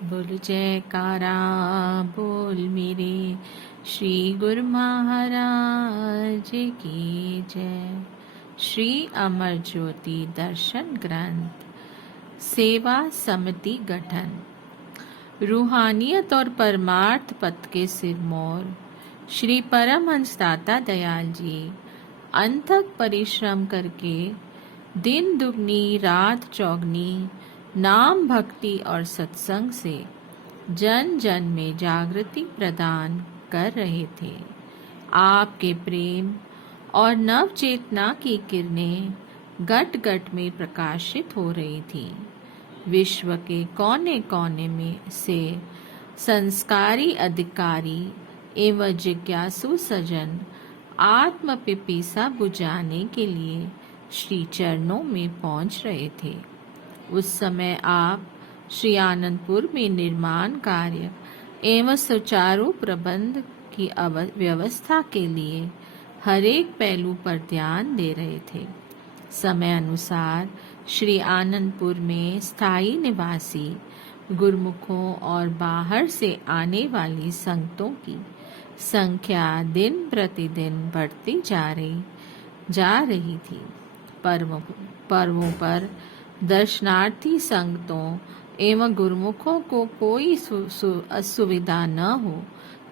बोल जयकारा बोल मेरे श्री गुरु महाराज की जय। श्री अमर ज्योति दर्शन ग्रंथ सेवा समिति गठन। रूहानियत और परमार्थ पथ के सिरमौर श्री परमहंस दाता दयाल जी अनथक परिश्रम करके दिन दुगनी रात चौगनी नाम भक्ति और सत्संग से जन जन में जागृति प्रदान कर रहे थे। आपके प्रेम और नव चेतना की किरणें गट गट में प्रकाशित हो रही थी। विश्व के कोने कोने में से संस्कारी अधिकारी एवं जिज्ञासु सजन आत्म पिपीसा बुझाने के लिए श्री चरणों में पहुंच रहे थे। उस समय आप श्री आनंदपुर में निर्माण कार्य एवं सुचारू प्रबंध की व्यवस्था के लिए हर एक पहलू पर ध्यान दे रहे थे। समय अनुसार श्री आनंदपुर में स्थायी निवासी गुरुमुखों और बाहर से आने वाली संगतों की संख्या दिन प्रतिदिन बढ़ती जा रही थी। पर्वों पर दर्शनार्थी संगतों एवं गुरुमुखों को कोई असुविधा न हो,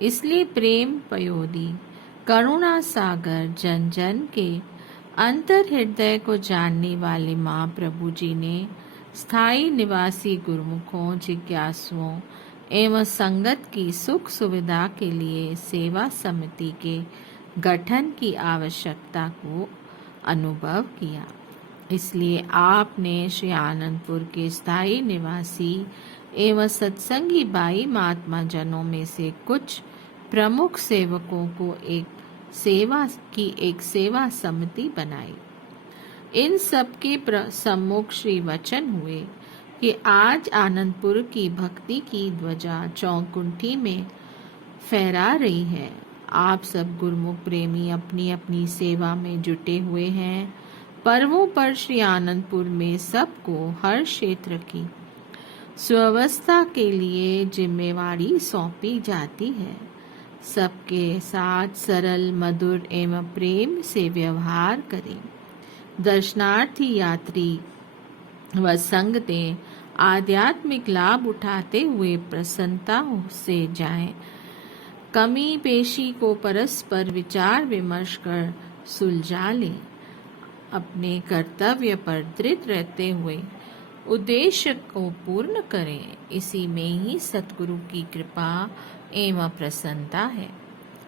इसलिए प्रेम पयोदी करुणा सागर जन जन के अंतर हृदय को जानने वाले महाप्रभु जी ने स्थायी निवासी गुरुमुखों जिज्ञासुओं एवं संगत की सुख सुविधा के लिए सेवा समिति के गठन की आवश्यकता को अनुभव किया। इसलिए आपने श्री आनंदपुर के स्थायी निवासी एवं सत्संगी बाई महात्मा जनों में से कुछ प्रमुख सेवकों को एक सेवा समिति बनाई। इन सब के सम्मुख श्री वचन हुए कि आज आनंदपुर की भक्ति की ध्वजा चौकुंठी में फहरा रही है। आप सब गुरुमुख प्रेमी अपनी अपनी सेवा में जुटे हुए हैं। पर्वों पर श्री आनंदपुर में सबको हर क्षेत्र की सुव्यवस्था के लिए जिम्मेवारी सौंपी जाती है। सबके साथ सरल मधुर एवं प्रेम से व्यवहार करें। दर्शनार्थी यात्री व संगतें आध्यात्मिक लाभ उठाते हुए प्रसन्नता से जाएं। कमी पेशी को परस्पर विचार विमर्श कर सुलझा लें। अपने कर्तव्य पर दृढ़ रहते हुए उद्देश्य को पूर्ण करें। इसी में ही सतगुरु की कृपा एवं प्रसन्नता है।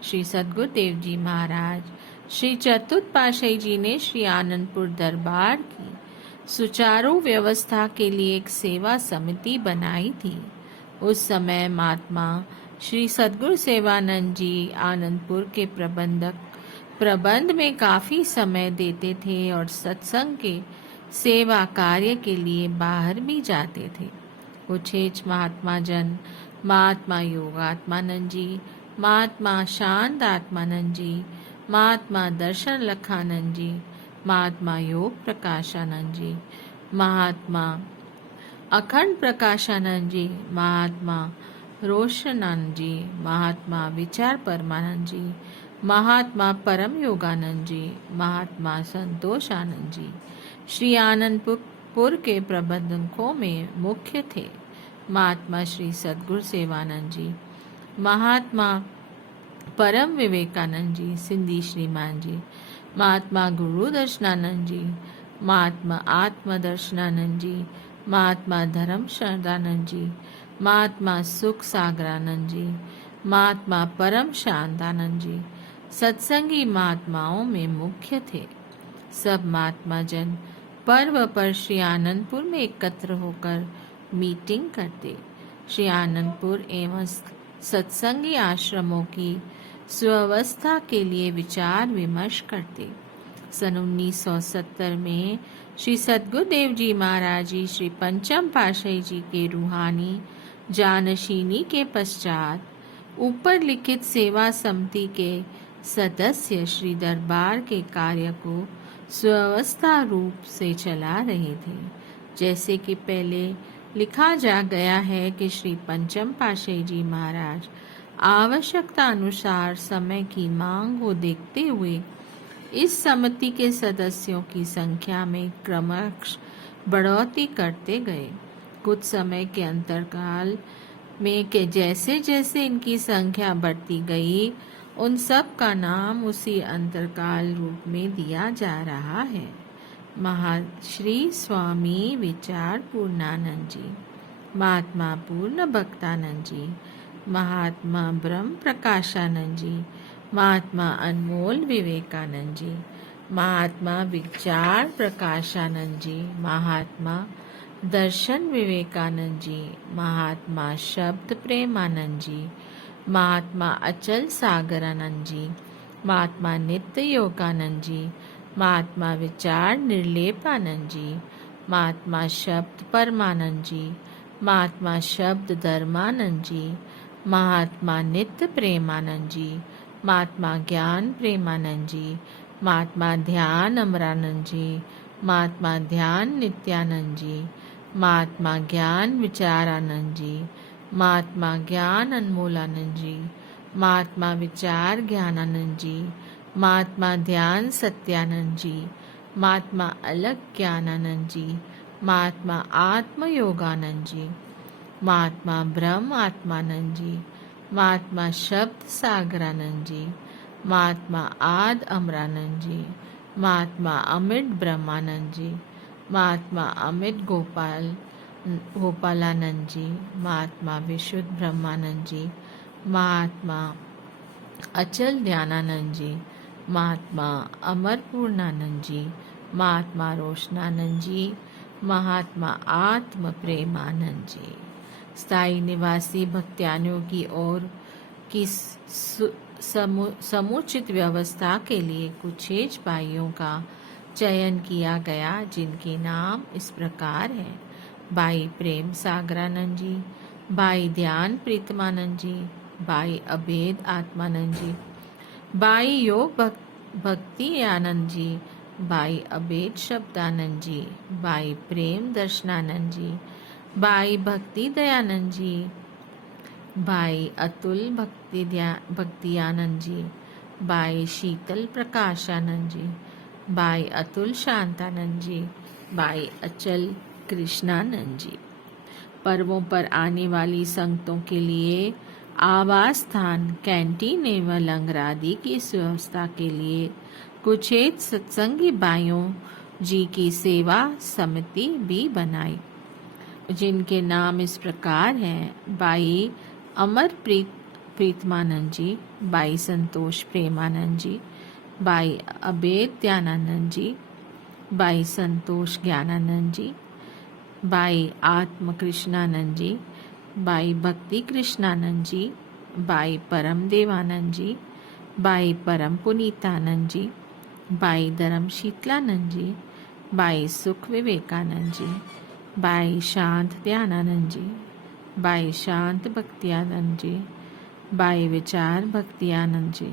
श्री सतगुरु देव जी महाराज श्री चतुर्थ पातशाही जी ने श्री आनंदपुर दरबार की सुचारू व्यवस्था के लिए एक सेवा समिति बनाई थी। उस समय महात्मा श्री सतगुरु सेवानंद जी आनंदपुर के प्रबंध में काफी समय देते थे और सत्संग के सेवा कार्य के लिए बाहर भी जाते थे। कुछ महात्मा जन महात्मा योगात्मानंद जी, महात्मा शांत आत्मानंद जी, महात्मा दर्शन लखानंद जी, महात्मा योग प्रकाशानंद जी, महात्मा अखंड प्रकाशानंद जी, महात्मा रोशनानंद जी, महात्मा विचार परमानंद जी, महात्मा परम योगानंद जी, महात्मा संतोषानंद जी श्री आनंदपुर के प्रबंधकों में मुख्य थे। महात्मा श्री सद्गुरु सेवानंद जी, महात्मा परम विवेकानंद जी सिंधी श्रीमान जी, महात्मा गुरु दर्शनानंद जी, महात्मा आत्म दर्शनानंद जी, महात्मा धर्म शरदानंद जी, महात्मा सुख सागरानंद जी, महात्मा परम शांतानंद जी सत्संगी महात्माओं में मुख्य थे। सब महात्मा जन पर्व पर श्री आनंदपुर में एकत्र होकर मीटिंग करते। श्री आनंदपुर एवं सत्संगी आश्रमों की सुव्यवस्था के लिए विचार विमर्श करते। सन 1970 में श्री सतगुरु देव जी महाराज जी श्री पंचम पातशाही जी के रूहानी जानशीनी के पश्चात ऊपर लिखित सेवा समिति के सदस्य श्री दरबार के कार्य को सुव्यवस्था रूप से चला रहे थे। जैसे कि पहले लिखा जा गया है कि श्री पंचम पातशाही जी महाराज आवश्यकता अनुसार समय की मांग को देखते हुए इस समिति के सदस्यों की संख्या में क्रमश बढ़ोतरी करते गए। कुछ समय के अंतराल में के जैसे जैसे इनकी संख्या बढ़ती गई, उन सब का नाम उसी अंतरकाल रूप में दिया जा रहा है। महाश्री स्वामी विचार पूर्णानंद जी, महात्मा पूर्ण भक्तानंद जी, महात्मा ब्रह्म प्रकाशानंद जी, महात्मा अनमोल विवेकानंद जी, महात्मा विचार प्रकाशानंद जी, महात्मा दर्शन विवेकानंद जी, महात्मा शब्द प्रेमानंद जी, महात्मा अचल सागरानंद जी, महात्मा नित्य योगानंद जी, महात्मा विचार निर्लेपानंद जी, महात्मा शब्द परमानंद जी, महात्मा शब्द धर्मानंद जी, महात्मा नित्य प्रेमानंद जी, महात्मा ज्ञान प्रेमानंद जी, महात्मा ध्यान अमरानंद जी, महात्मा ध्यान नित्यानंद जी, महात्मा ज्ञान विचारानंद जी, महात्मा ज्ञान अनमोलानंद जी, महात्मा विचार ज्ञानानंद जी, महात्मा ध्यान सत्यानंद जी, महात्मा अलग ज्ञानानंद जी, महात्मा आत्म योगानंद जी, महात्मा ब्रह्म आत्मानंद जी, महात्मा शब्द सागरानंद जी, महात्मा आद अमरानंद जी, महात्मा अमित ब्रह्मानंद जी, महात्मा अमित गोपालानंद जी, महात्मा विशुद्ध ब्रह्मानंद जी, महात्मा अचल ध्यानानंद जी, महात्मा अमर पूर्णानंद जी, महात्मा रोशनानंद जी, महात्मा आत्म प्रेमानंद जी। स्थायी निवासी भक्त्यानुयोगी और की समुचित व्यवस्था के लिए कुछ 6 भाइयों का चयन किया गया, जिनके नाम इस प्रकार हैं। भाई प्रेम सागरानंद जी, भाई ध्यान प्रीतमानंद जी, भाई अभेद आत्मानंद जी, भाई योग भक्ति आनंद जी, भाई अभेद शब्दानंद जी, भाई प्रेम दर्शनानंद जी, भाई भक्ति दयानंद जी, भाई अतुल भक्ति आनंद जी, भाई शीतल प्रकाशानंद जी, भाई अतुल शांतानंद जी, भाई अचल कृष्णानंद जी। पर्वों पर आने वाली संगतों के लिए आवास स्थान, कैंटीन एवं लंगर आदि की व्यवस्था के लिए कुछ एक सत्संगी भाइयों जी की सेवा समिति भी बनाई, जिनके नाम इस प्रकार हैं। भाई अमर प्रीतमानंद जी, भाई संतोष प्रेमानंद जी, भाई अभेद ज्ञानानंद जी, भाई संतोष ज्ञानानंद जी, भाई आत्म कृष्णानंद जी, भाई भक्ति कृष्णानंद जी, भाई परम देवानंद जी, भाई परम पुनीतानंद जी, भाई धर्म शीतलानंद जी, भाई सुख विवेकानंद जी, भाई शांत ध्यानानंद जी, भाई शांत भक्तियानंद जी, भाई विचार भक्तियानंद जी,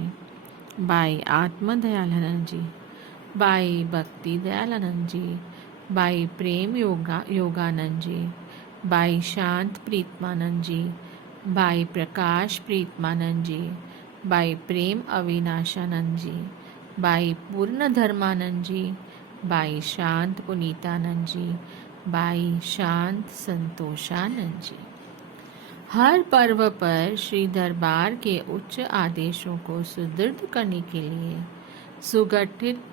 भाई आत्म दयालानंद जी, भाई भक्ति दयालानंद जी, भाई प्रेम योगानंद जी, भाई शांत प्रीतमानंद जी, भाई प्रकाश प्रीतमानंद जी, भाई प्रेम अविनाशानंद जी, भाई पूर्ण धर्मानंद जी, भाई शांत पुनीतानंद जी, भाई शांत संतोषानंद जी। हर पर्व पर श्री दरबार के उच्च आदेशों को सुदृढ़ करने के लिए सुगठित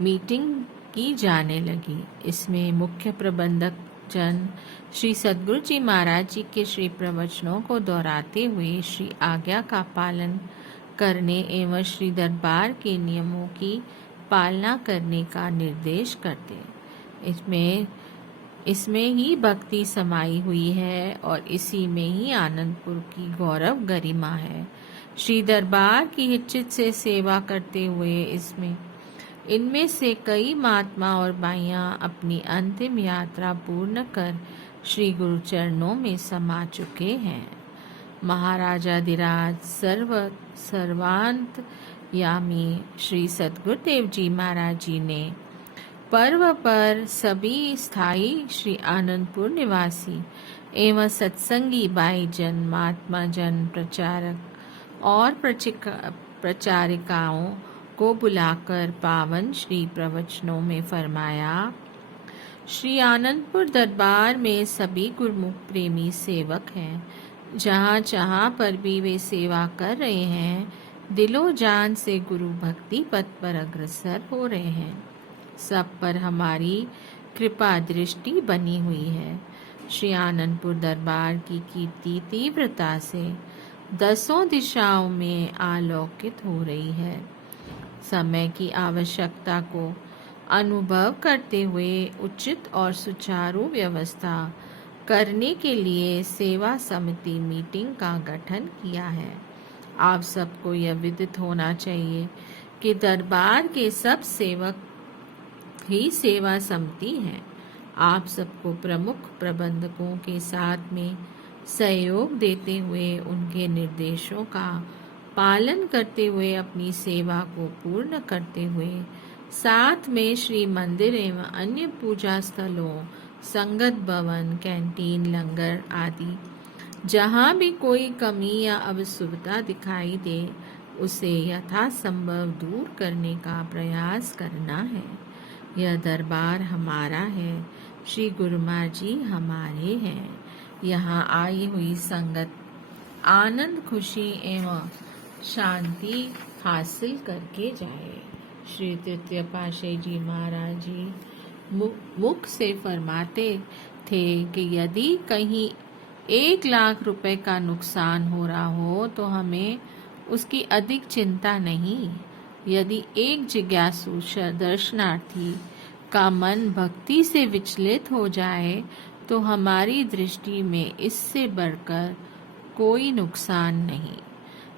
मीटिंग की जाने लगी। इसमें मुख्य प्रबंधक जन श्री सद्गुरु जी महाराज जी के श्री प्रवचनों को दोहराते हुए श्री आज्ञा का पालन करने एवं श्री दरबार के नियमों की पालना करने का निर्देश करते। इसमें ही भक्ति समाई हुई है और इसी में ही आनंदपुर की गौरव गरिमा है। श्री दरबार की हिचित से सेवा करते हुए इनमें से कई महात्मा और बाइयां अपनी अंतिम यात्रा पूर्ण कर श्री गुरु चरणों में समा चुके हैं। महाराजाधिराज सर्वांत यामी श्री सद्गुरुदेव जी महाराज जी ने पर्व पर सभी स्थायी श्री आनंदपुर निवासी एवं सत्संगी भाई जन, महात्मा जन, प्रचारक और प्रचारिकाओं को बुलाकर पावन श्री प्रवचनों में फरमाया। श्री आनंदपुर दरबार में सभी गुरुमुख प्रेमी सेवक हैं। जहाँ जहाँ पर भी वे सेवा कर रहे हैं, दिलो जान से गुरु भक्ति पथ पर अग्रसर हो रहे हैं। सब पर हमारी कृपा दृष्टि बनी हुई है। श्री आनंदपुर दरबार की कीर्ति तीव्रता से 10 दिशाओं में आलोकित हो रही है। समय की आवश्यकता को अनुभव करते हुए उचित और सुचारू व्यवस्था करने के लिए सेवा समिति मीटिंग का गठन किया है। आप सबको यह विदित होना चाहिए कि दरबार के सब सेवक ही सेवा समिति हैं। आप सबको प्रमुख प्रबंधकों के साथ में सहयोग देते हुए उनके निर्देशों का पालन करते हुए अपनी सेवा को पूर्ण करते हुए साथ में श्री मंदिर एवं अन्य पूजा स्थलों, संगत भवन, कैंटीन, लंगर आदि जहाँ भी कोई कमी या असुविधा दिखाई दे उसे यथासंभव दूर करने का प्रयास करना है। यह दरबार हमारा है, श्री गुरुमा जी हमारे हैं। यहाँ आई हुई संगत आनंद, खुशी एवं शांति हासिल करके जाए। श्री तृतीय पातशाही जी महाराज जी मुख से फरमाते थे कि यदि कहीं 1 लाख रुपए का नुकसान हो रहा हो तो हमें उसकी अधिक चिंता नहीं। यदि एक जिज्ञासु दर्शनार्थी का मन भक्ति से विचलित हो जाए तो हमारी दृष्टि में इससे बढ़कर कोई नुकसान नहीं।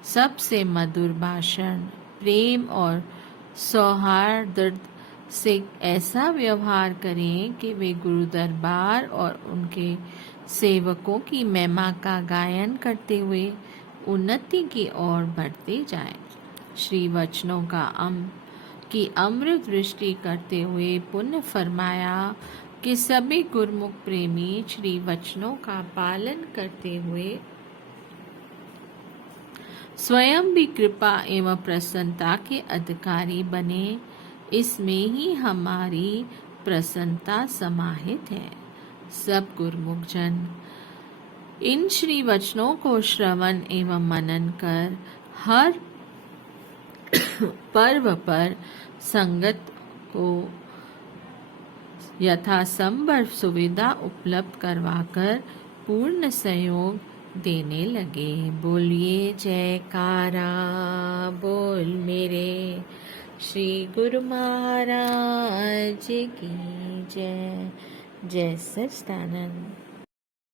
सबसे मधुर भाषण, प्रेम और सौहार्द से ऐसा व्यवहार करें कि वे गुरु दरबार और उनके सेवकों की महिमा का गायन करते हुए उन्नति की ओर बढ़ते जाएं। श्री वचनों की अमृत दृष्टि करते हुए पुण्य फरमाया कि सभी गुरुमुख प्रेमी श्री वचनों का पालन करते हुए स्वयं भी कृपा एवं प्रसन्नता के अधिकारी बने। इसमें ही हमारी प्रसन्नता समाहित है। सब गुरुमुख जन इन श्री वचनों को श्रवण एवं मनन कर हर पर्व पर संगत को यथासंभव सुविधा उपलब्ध करवाकर पूर्ण सहयोग देने लगे। बोलिए जयकारा बोल मेरे श्री गुरु महाराज की जय। जय सच्चिदानंद।